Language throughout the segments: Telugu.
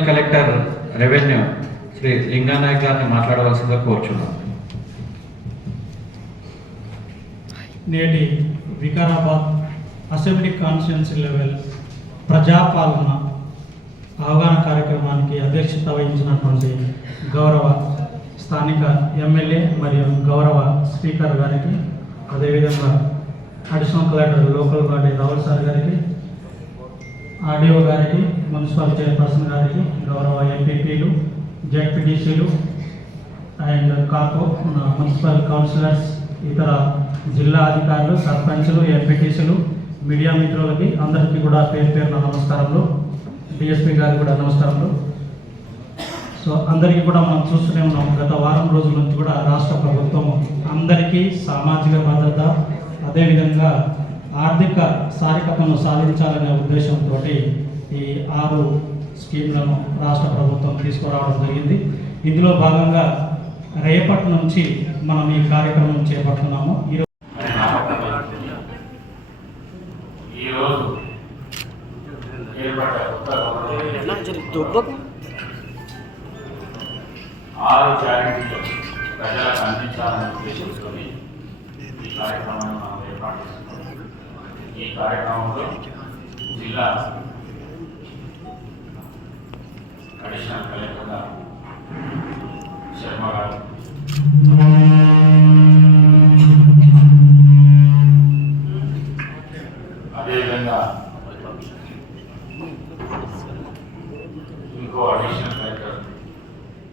Additional collector revenue Shri Linganayak గారిని మాట్లాడవలసిందిగా కోరుచున్నాను. నేటి Vikarabad assembly constituency level Prajapalana అవగాహన కార్యక్రమానికి అధ్యక్షత వహించినటువంటి గౌరవ స్థానిక ఎమ్మెల్యే మరియు గౌరవ స్పీకర్ గారికి అదేవిధంగా additional collector local body Ravul sir గారికి ఆర్డీఓ గారికి మున్సిపల్ చైర్పర్సన్ గారికి గౌరవ ఎంపీపీలు జెడ్పీటీసీలు అండ్ కాకో మున్సిపల్ కౌన్సిలర్స్ ఇతర జిల్లా అధికారులు సర్పంచులు ఎంపీటీసీలు మీడియా మిత్రులకి అందరికీ కూడా పేరు పేరున నమస్కారములు. డిఎస్పీ గారికి కూడా నమస్కారములు. సో అందరికీ కూడా మనం చూస్తూనే ఉన్నాం. గత వారం రోజుల నుంచి కూడా రాష్ట్ర ప్రభుత్వం అందరికీ సామాజిక భద్రత అదేవిధంగా ఆర్థిక సారికతను సాధించాలనే ఉద్దేశంతో ఈ ఆరు స్కీమ్లను రాష్ట్ర ప్రభుత్వం తీసుకురావడం జరిగింది. ఇందులో భాగంగా రేపటి నుంచి మనం ఈ కార్యక్రమం చేపడుతున్నాము. ఈరోజు ఆరు ప్రజలకు ఈ కార్యక్రమాన్ని మనం ఏర్పాటు చేసుకున్నాం. ఈ కార్యక్రమంలో జిల్లా అడిషనల్ కలెక్టర్గా శర్మ గారు అదేవిధంగా ఇంకో అడిషనల్ కలెక్టర్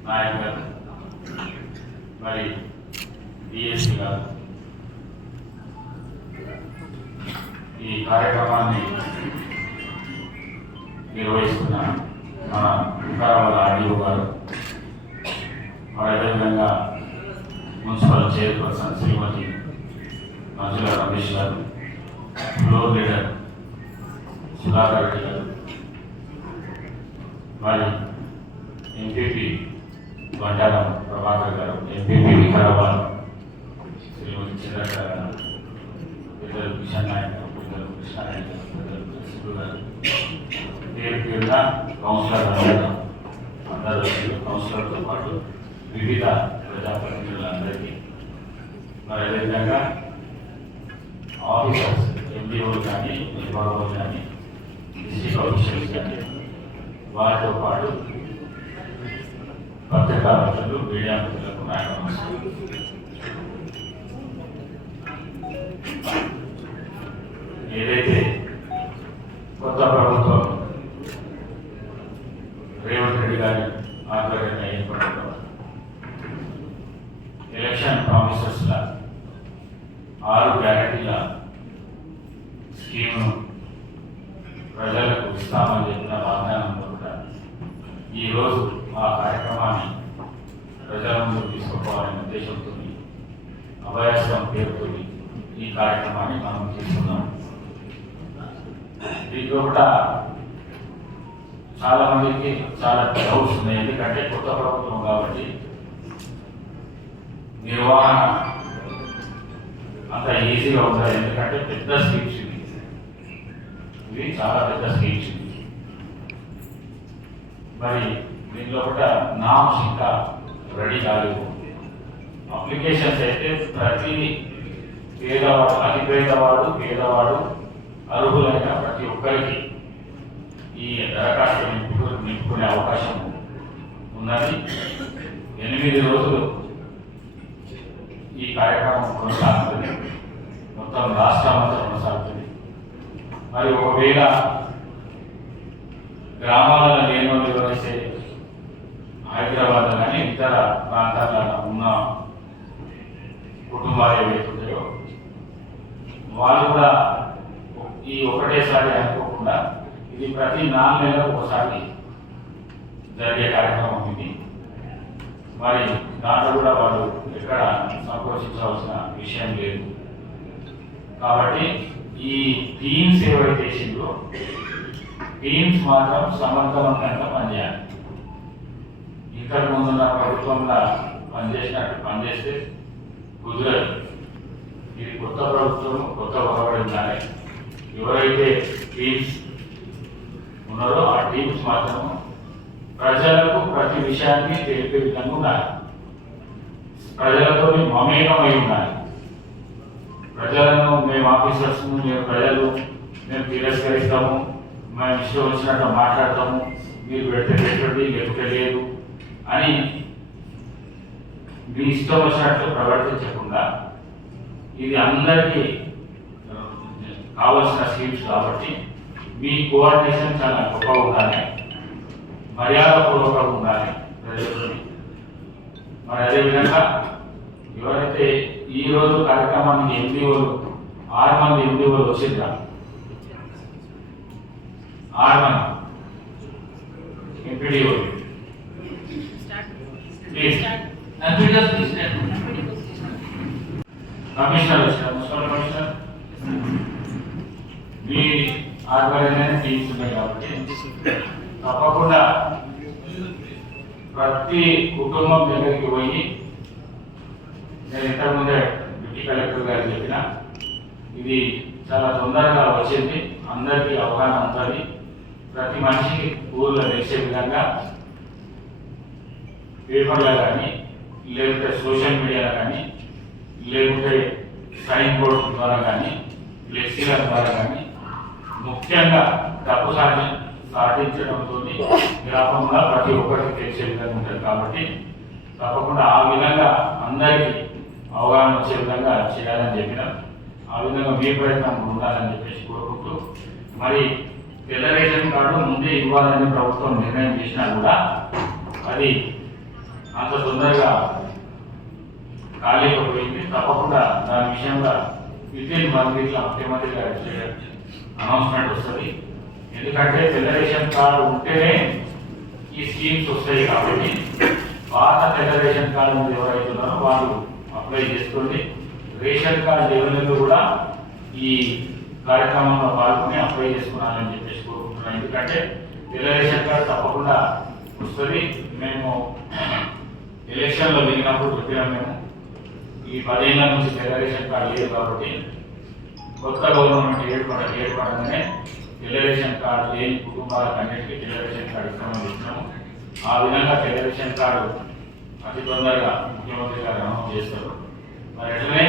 నాయక్ గారు మరి డిఎస్సి గారు మరి ఎంపీపీ బండారం ప్రభాకర్ గారు ఎంపీపీ వికారాబాద్ శ్రీమతి చంద్రకళ గారు పెద్దలు కిషన్ నాయక్ గారు పెద్దలు కృష్ణానాయక్ గారు పెద్దలు శివు గారు పేరు పేరున కౌన్సిలర్ అందరూ అందరూ కౌన్సిలర్తో పాటు వివిధ ప్రజాప్రతినిధులందరికీ మరి అదేవిధంగా ఆఫీసర్స్ ఎండిఓలు కానీ ఎంఆర్ఓలు కానీ డిస్ట్రిక్ట్ ఆఫీసర్స్ కానీ వారితో పాటు పత్రికా మిత్రులు మీడియా మిత్రులకు ఏదైతే కొత్త ప్రభుత్వం రేవంత్ రెడ్డి గారి ఆధ్వర్యంగా ఏర్పడటం ఎలక్షన్ ప్రామిసెస్ల ఆరు గ్యారంటీల స్కీమ్ను ప్రజలకు ఇస్తామని చెప్పిన వాగ్దానంలో ఈరోజు ఆ కార్యక్రమాన్ని ప్రజల ముందు తీసుకుపోవాలనే ఉద్దేశంతో అభయాశ్రమం పేరుతో ఈ కార్యక్రమాన్ని మనం తీసుకున్నాం. దీంట్లో కూడా చాలా మందికి చాలా డౌట్స్ ఉన్నాయి. ఎందుకంటే కొత్త ప్రభుత్వం కాబట్టి నిర్వహణ అంత ఈజీగా ఉంటుంది ఎందుకంటే పెద్ద స్కీమ్స్ ఇవి చాలా పెద్ద స్కీమ్స్. మరి దీనిలో కూడా నా ఇంకా రెడీ కాలేవు అప్లికేషన్స్ అయితే ప్రతి పేదవాడు అతి పేదవాడు పేదవాడు అర్హులైన ప్రతి ఒక్కరికి ఈ దరఖాస్తు నింపు నింపుకునే అవకాశం ఉన్నది. ఎనిమిది రోజులు ఈ కార్యక్రమం కొనసాగుతుంది. మొత్తం రాష్ట్రం అంతా కొనసాగుతుంది. మరి ఒకవేళ గ్రామాలలో లేని వివరిస్తే హైదరాబాద్ కానీ ఇతర ప్రాంతాలలో ఉన్న కుటుంబాలు ఏవైతుంటాయో వాళ్ళు కూడా ఈ ఒకటేసారి అనుకోకుండా ఇది ప్రతి నాలుగు నెలలకు ఒకసారి జరిగే కార్యక్రమం ఇది. మరి దాంట్లో కూడా వాళ్ళు ఎక్కడ సంకోచించవలసిన విషయం లేదు. కాబట్టి ఈ టీమ్స్ ఏవైతే చేసిందో టీమ్స్ మాత్రం సమర్థవంతంగా పనిచేయాలి. ఇంతకు ముందున్న ప్రభుత్వంలో పనిచేసినట్టు పనిచేస్తే కుదరదు. ఇది కొత్త ప్రభుత్వం కొత్త ఒరబడి ఉండాలి. ఎవరైతే టీమ్స్ ఉన్నారో ఆ టీమ్స్ మాత్రం ప్రజలకు ప్రతి విషయాన్ని తెలిపే విధంగా ఉండాలి. ప్రజలతో మమేకమై ఉండాలి. ప్రజలను మేము ఆఫీసర్స్ మేము ప్రజలు మేము తిరస్కరిస్తాము. మేము ఇష్టం వచ్చినట్టు మాట్లాడతాము. మీరు పెడితే పెట్టండి లేకపోతే లేదు అని మీ ఇష్టం వచ్చినట్లు ప్రవర్తించకుండా ఇది అందరికీ కావాల్సిన కావలసిన స్కీమ్స్ కాబట్టి మీ కోఆర్డినేషన్ చాలా గొప్పగా ఉండాలి. మర్యాదపూర్వకంగా ఉండాలి ప్రజలతో మరి అదేవిధంగా ఎవరైతే ఈరోజు కార్యక్రమానికి ఎండిఓలు ఆరు మంది ఎండిఓలు వచ్చిందా ఆరు మంది ఎంపీడీఓలు ప్లీజ్ కమిషనర్ వచ్చారు మున్సిపల్ కమిషనర్. మీ ఆధ్వర్యంలోనే టీమ్స్ ఉన్నాయి కాబట్టి తప్పకుండా ప్రతి కుటుంబం దగ్గరికి పోయి నేను ఇంతకుముందే డిప్యూటీ కలెక్టర్ గారు చెప్పిన ఇది చాలా తొందరగా వచ్చింది. అందరికీ అవగాహన ఉంటుంది. ప్రతి మనిషికి ఊళ్ళో తెలిసే విధంగా పేపర్లో కానీ లేకుంటే సోషల్ మీడియాలో కానీ లేకుంటే సైన్ బోర్డు ద్వారా కానీ ఫ్లెక్సీల ద్వారా కానీ ముఖ్యంగా డబ్బు సాధి సాధించడంతో గ్రామంలో ప్రతి ఒక్కరికి తెలిసే విధంగా ఉంటుంది. కాబట్టి తప్పకుండా ఆ విధంగా అందరికీ అవగాహన వచ్చే విధంగా చేయాలని చెప్పిన. ఆ విధంగా మీ ప్రయత్నం ఉండాలని చెప్పేసి కోరుకుంటూ మరి తెల్ల రేషన్ కార్డు ముందే ఇవ్వాలని ప్రభుత్వం నిర్ణయం చేసినా కూడా అది అంత తొందరగా కాలేకపోయింది. తప్పకుండా దాని విషయంగా వితిన్ వన్ వీక్లో ముఖ్యమంత్రి గారి అనౌన్స్మెంట్ వస్తుంది. ఎందుకంటే తెల్ల రేషన్ కార్డు ఉంటేనే ఈ స్కీమ్స్ వస్తాయి కాబట్టి పాత తెల్ల రేషన్ కార్డు మీద ఎవరైతే ఉన్నారో వాళ్ళు అప్లై చేసుకోండి. రేషన్ కార్డు ఎవరిలో కూడా ఈ కార్యక్రమంలో పాల్గొని అప్లై చేసుకున్నానని చెప్పేసి కోరుకుంటున్నాను. ఎందుకంటే తెల్ల కార్డు తప్పకుండా వస్తుంది. మేము ఎలక్షన్లో దిగినప్పుడు చెప్పినాం మేము. ఈ పదేళ్ళ నుంచి తెల్ల కార్డు లేదు కాబట్టి కొత్త గవర్నమెంట్ ఏర్పడ ఏర్పడగానే తెల్ల కార్డు లేని కుటుంబాలకు అన్నిటికీ కార్డు ఇస్తామని ఇచ్చినాము ఆ విధంగా తెల్ల కార్డు అతి తొందరగా ముఖ్యమంత్రి గారు అనౌన్స్ చేస్తారు. మరి అట్లనే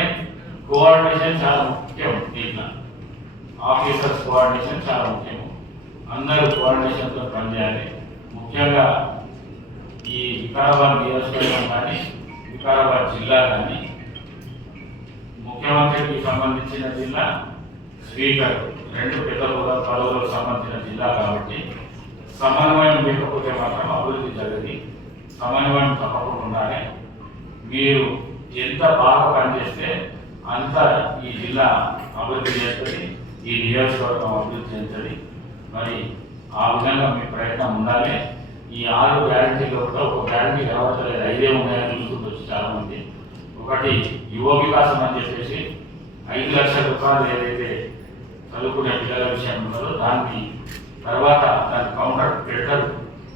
కోఆర్డినేషన్ చాలా ముఖ్యం దీంట్లో. ఆఫీసర్స్ కోఆర్డినేషన్ చాలా ముఖ్యం అందరూ కోఆర్డినేషన్తో పనిచేయాలి. ముఖ్యంగా ఈ వికారాబాద్ నియోజకవర్గం కానీ వికారాబాద్ జిల్లా కానీ ముఖ్యమంత్రికి సంబంధించిన జిల్లా స్పీకర్ రెండు పెద్ద పద- పదవులకు సంబంధించిన జిల్లా కాబట్టి సమన్వయం లేకపోతే మాత్రం అభివృద్ధి జరగదు. సమన్వయం తప్పకుండా ఉండాలి. మీరు ఎంత బాగా పనిచేస్తే అంత ఈ జిల్లా అభివృద్ధి చేస్తుంది. ఈ నియోజకవర్గం అభివృద్ధి చెందుతుంది. మరి ఆ విధంగా మీ ప్రయత్నం ఉండాలి. ఈ ఆరు గ్యారంటీలో కూడా ఒక గ్యారంటీ కనబడతలేదు. ఐదే ఉన్నాయని చూసుకుంటూ వచ్చి చాలామంది. ఒకటి యువ వికాసం అని చెప్పేసి ఐదు లక్షల రూపాయలు ఏదైతే చదువుకునే పిల్లల విషయం ఉన్నదో దాన్ని తర్వాత దాని కౌంటర్ పెట్టరు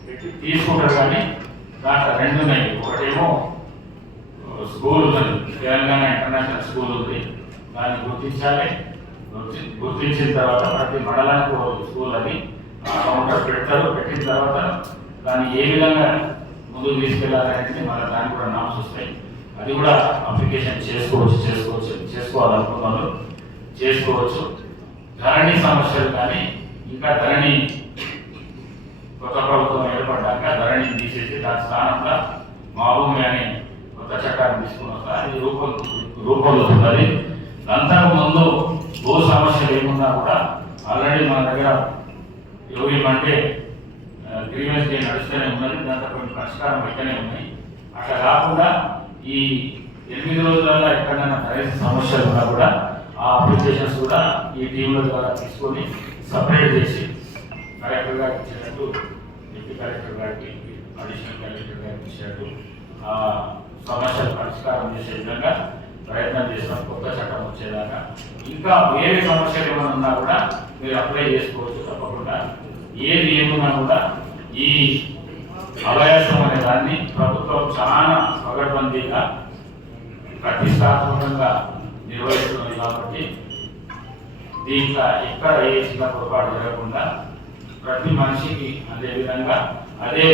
పెట్టి తీసుకుంటారు కానీ దాంట్లో రెండు ఉన్నాయి. ఒకటేమో స్కూల్ ఉన్నది. తెలంగాణ ఇంటర్నేషనల్ స్కూల్ ఉంది. దాన్ని గుర్తించాలి. గుర్తించిన తర్వాత ప్రతి మండలానికి ఒక స్కూల్ అని కౌంటర్ పెడతారు పెట్టిన తర్వాత దాన్ని ఏ విధంగా ముందుకు తీసుకెళ్ళాలనేది మన దానికి కూడా నామ్స్ వస్తాయి. అది కూడా అప్లికేషన్ చేసుకోవచ్చు చేసుకోవచ్చు చేసుకోవాలనుకున్నారు చేసుకోవచ్చు. ధరణి సమస్యలు కానీ ఇంకా ధరణి కొత్త ప్రభుత్వం ఏర్పడ్డాక ధరణిని తీసేసి దాని స్థానంలో మా భూమి అనే కొత్త చట్టాన్ని తీసుకున్నాక అది రూపం రూపంలో ఉన్నది అంతకు ముందు భూ సమస్యలు లేకుండా కూడా ఆల్రెడీ మన దగ్గర యోగ్యం అంటే గ్రీవెన్స్ డే నడుస్తూనే ఉన్నది. దాంట్లో కొన్ని పరిష్కారం అయితేనే ఉన్నాయి. అట్లా కాకుండా ఈ ఎనిమిది రోజులలో ఎక్కడైనా కనీస సమస్యలు ఉన్నా కూడా ఆ అప్లికేషన్స్ కూడా ఈ టీంల ద్వారా తీసుకొని సపరేట్ చేసి కలెక్టర్ గారికి ఇచ్చినట్టు డిప్యూటీ కలెక్టర్ గారికి అడిషనల్ కలెక్టర్ గారికి ఇచ్చినట్టు ఆ సమస్యలు పరిష్కారం చేసే విధంగా ప్రయత్నం చేస్తాం కొత్త చట్టం వచ్చేదాకా. ఇంకా వేరే సమస్యలు ఏమైనా ఉన్నా కూడా మీరు అప్లై చేసుకోవచ్చు తప్పకుండా. ఏది ఏమున్నా కూడా ఈ అభయాసం అనే దాన్ని ప్రభుత్వం చాలా పగడ్బందీగా ప్రతిష్టాత్మకంగా నిర్వహిస్తుంది కాబట్టి దీంట్లో ఎక్కడ ఏ చిన్న పొరపాటు జరగకుండా ప్రతి మనిషికి అదే విధంగా అదే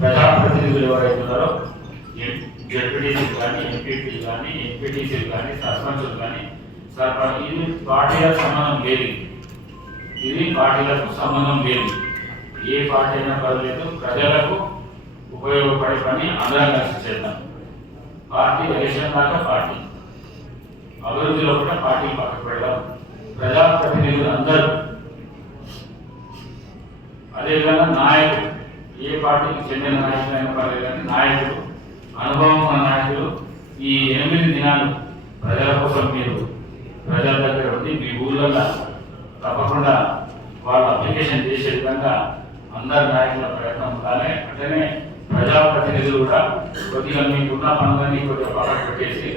ప్రజాప్రతినిధులు ఎవరైతున్నారో ఉన్నారో కానీ ఎంపీటీలు కానీ ఎంపీటీసీలు కానీ సర్పంచులు కానీ సర్పంచ్ ఇది పార్టీలకు సంబంధం లేదు. ఇది పార్టీలకు సంబంధం లేదు. ఏ పార్టీ అయినా పర్వాలేదు ప్రజలకు ఉపయోగపడే పని అందరం కలిసి చేద్దాం. పార్టీ ఎలక్షన్ దాకా పార్టీ. అభివృద్ధిలో కూడా పార్టీ పక్కకు పెడదాం. ప్రజాప్రతినిధులు అందరూ. అదేవిధంగా నాయకుడు ఏ పార్టీకి చెందిన నాయకులైనా పర్లేదు కానీ నాయకుడు అనుభవం ఉన్న నాయకులు ఈ ఎనిమిది దినాలు ప్రజల కోసం మీరు ప్రజల దగ్గర ఉండి మీ ఊళ్ళల్లో తప్పకుండా వాళ్ళు అప్లికేషన్ చేసే విధంగా అందరి నాయకుల ప్రయత్నం ఉండాలి. అంటేనే ప్రజాప్రతినిధులు కూడా కొద్దిగా మీకున్న పనులన్నీ కొద్దిగా పక్కన పెట్టేసి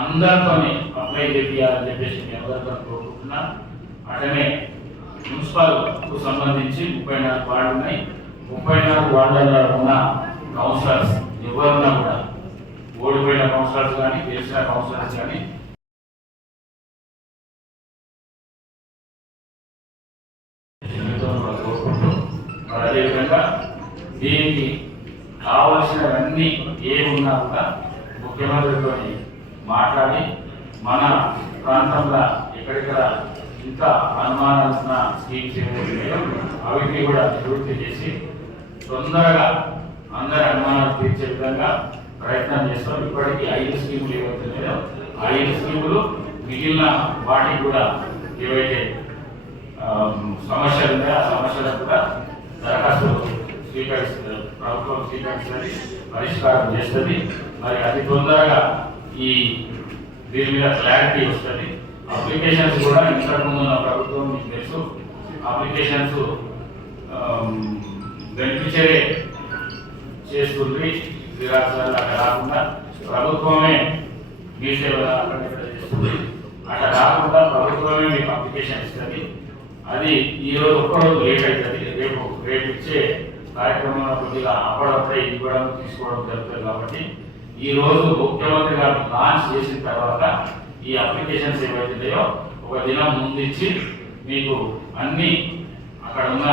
అందరితోని అప్లై చేయాలని చెప్పేసి నేను అందరితో కోరుకుంటున్నా. అట్లనే మున్సిపల్కు సంబంధించి ముప్పై నాలుగు వార్డు ఉన్నాయి. ముప్పై నాలుగు వార్డులలో ఉన్న కౌన్సిలర్స్ ఎవరున్నా కూడా ఓడిపోయిన కౌన్సిలర్స్ కానీ గెలిచిన కౌన్సిలర్స్ కానీ అదేవిధంగా దీనికి కావలసినవన్నీ ఏమున్నా కూడా ముఖ్యమంత్రితో మాట్లాడి మన ప్రాంతంలో ఎక్కడెక్కడ ఇంత అనుమానాల్సిన స్కీమ్స్ ఏమవుతున్నాయో అవిటిని కూడా నివృత్తి చేసి తొందరగా అందరి అనుమానాలు తీర్చే విధంగా ప్రయత్నం చేస్తాం. ఇప్పటికీ ఐదు స్కీములు ఏవైతున్నాయో ఆ ఐదు స్కీములు మిగిలిన వాటికి కూడా ఏవైతే సమస్యలు ఉన్నాయో ఆ సమస్యలకు కూడా దరఖాస్తు స్వీకరిస్తుంది ప్రభుత్వం స్వీకరిస్తుంది పరిష్కారం చేస్తుంది. మరి అతి తొందరగా ఈ దీని మీద క్లారిటీ వస్తుంది. అప్లికేషన్స్ కూడా ఇంతకుముందు ఉన్న ప్రభుత్వం మీకు తెలుసు. అప్లికేషన్స్ బెనిఫిషరీ చేస్తుంది విరాసాలు అట్లా రాకుండా ప్రభుత్వమే మీ సేవ అక్కడ ఇక్కడ చేస్తుంది. అట్లా కాకుండా ప్రభుత్వమే మీకు అప్లికేషన్ ఇస్తుంది. అది ఈ రోజు ఒక్కరోజు లేట్ అవుతుంది రేపు రేపు ఇచ్చే కార్యక్రమంలో కొద్దిగా అప్పడప్పుడే ఇవ్వడం తీసుకోవడం జరుగుతుంది కాబట్టి ఈ రోజు ముఖ్యమంత్రి గారు లాంచ్ చేసిన తర్వాత ఈ అప్లికేషన్స్ ఏవైతున్నాయో ఒక దినం ముందు ఇచ్చి మీకు అన్ని అక్కడ ఉన్న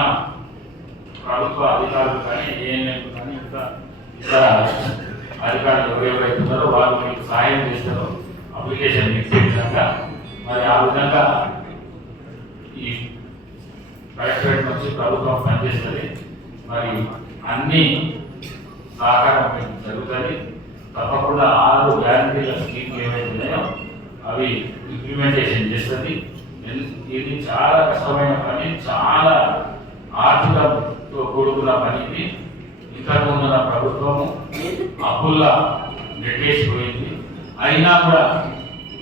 ప్రభుత్వ అధికారులు కానీ ఏఎన్ఎం ఇక్కడ అధికారులు ఎవరెవరైతే వాళ్ళు మీకు సహాయం చేస్తారో అప్లికేషన్ ఇచ్చే విధంగా మరి ఆ విధంగా ఈ కలెక్టరేట్ నుంచి ప్రభుత్వం పనిచేస్తుంది. మరి అన్ని సహకారం మీకు జరుగుతుంది. తప్పకుండా ఆరు గ్యారంటీల స్కీమ్ ఏవైతే ఉన్నాయో అవి ఇంప్లిమెంటేషన్ చేస్తుంది. ఇది చాలా కష్టమైన పని చాలా ఆర్థికతో కూడుకున్న పని ఇది. ఇక్కడ ముందు ఉన్న ప్రభుత్వము అప్పుల్లా నెట్టేసిపోయింది అయినా కూడా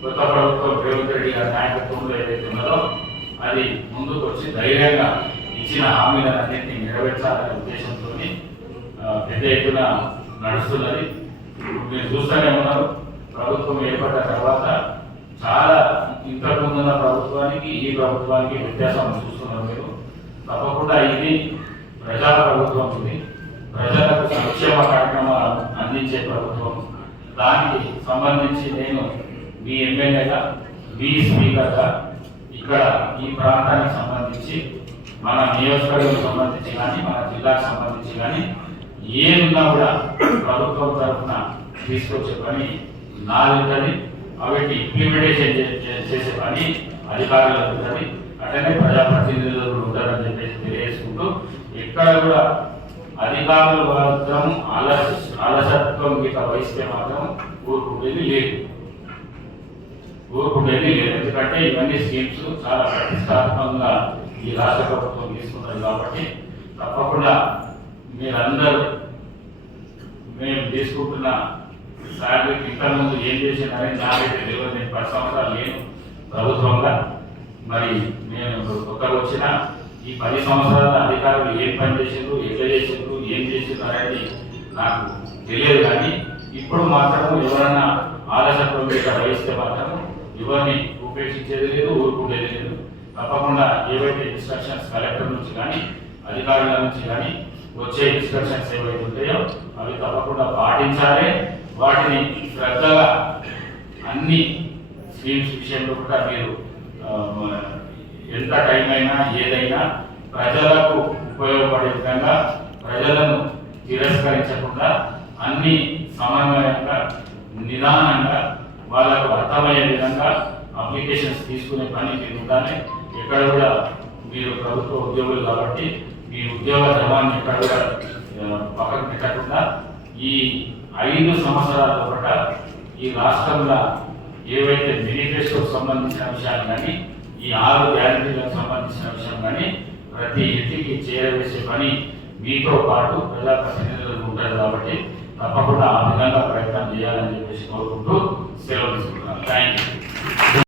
కొత్త ప్రభుత్వం రేవంత్ రెడ్డి గారి నాయకత్వంలో ఏదైతే ఉన్నదో అది ముందుకు వచ్చి ధైర్యంగా ఇచ్చిన హామీలన్నింటినీ నెరవేర్చాలనే ఉద్దేశంతో పెద్ద ఎత్తున నడుస్తున్నది. ఇప్పుడు మీరు చూస్తూనే ఉన్నారు ప్రభుత్వం ఏర్పడ్డ తర్వాత చాలా ఇంతకు ముందున్న ప్రభుత్వానికి ఈ ప్రభుత్వానికి వ్యత్యాసం చూస్తున్నారు మీరు. తప్పకుండా ఇది ప్రజా ప్రభుత్వం ఇది. ప్రజలకు సంక్షేమ కార్యక్రమాలు అందించే ప్రభుత్వం. దానికి సంబంధించి నేను మీ ఎమ్మెల్యేగా మీ స్పీకర్గా ఇక్కడ ఈ ప్రాంతానికి సంబంధించి మన నియోజకవర్గం సంబంధించి కానీ మన జిల్లాకు సంబంధించి కానీ ఏమున్నా కూడా ప్రభుత్వం తరఫున తీసుకొచ్చే పని నాలుగుతుంది కాబట్టి ఇంప్లిమెంటేషన్ చేసే పని అధికారులు ఉంటుంది. అట్లనే ప్రజాప్రతినిధులు ఉంటారని చెప్పేసి తెలియజేసుకుంటూ ఎక్కడ కూడా అధికారులు మాత్రం అలస అలసత్వం గీత వహిస్తే మాత్రం ఊరుకుండేది లేదు. ఊరుకుండేది లేదు. ఎందుకంటే ఇవన్నీ స్కీమ్స్ చాలా ప్రతిష్టాత్మకంగా ఈ రాష్ట్ర ప్రభుత్వం తీసుకున్నది కాబట్టి తప్పకుండా మీరందరూ మేము తీసుకుంటున్న శాలరీకి ఇంతకుముందు ఏం చేసినారని నాకైతే తెలియదు. నేను పది సంవత్సరాలు లేను ప్రభుత్వంగా. మరి నేను ఒకరు వచ్చిన ఈ పది సంవత్సరాల అధికారులు ఏం పని చేసిండ్రు ఎట్లా చేసిండ్రు ఏం చేసిండ్రు అనేది నాకు తెలియదు కానీ ఇప్పుడు మాత్రం ఎవరైనా ఆలస్యత్వం వహిస్తే మాత్రం ఎవరిని ఉపేక్షించేది లేదు ఊరుకునేది లేదు. తప్పకుండా ఏవైతే ఇన్స్ట్రక్షన్స్ కలెక్టర్ నుంచి కానీ అధికారుల నుంచి కానీ వచ్చే ఇన్స్ట్రక్షన్స్ ఏవైతే ఉంటాయో అవి తప్పకుండా పాటించాలి. వాటిని శ్రద్ధగా అన్ని స్కీమ్స్ విషయంలో కూడా మీరు ఎంత టైం అయినా ఏదైనా ప్రజలకు ఉపయోగపడే విధంగా ప్రజలను తిరస్కరించకుండా అన్ని సమన్వయంగా నిదానంగా వాళ్ళకు అర్థమయ్యే విధంగా అప్లికేషన్స్ తీసుకునే పని తిరుగుతానే ఎక్కడ కూడా మీరు ప్రభుత్వ ఉద్యోగులు కాబట్టి మీ ఉద్యోగ ధర్మాన్ని ఎక్కడ కూడా పక్కకు పెట్టకుండా ఈ ఐదు సంవత్సరాల లోపల ఈ రాష్ట్రంలో ఏవైతే మేనిఫెస్టోకి సంబంధించిన అంశాలు కానీ ఈ ఆరు గ్యారంటీలకు సంబంధించిన విషయం కానీ ప్రతి ఇంటికి చేరవేసే పని మీతో పాటు ప్రజాప్రతినిధులు ఉంటారు కాబట్టి తప్పకుండా ఆ విధంగా ప్రయత్నం చేయాలని చెప్పేసి కోరుకుంటూ సెలవు తీసుకుంటున్నాను. Thank you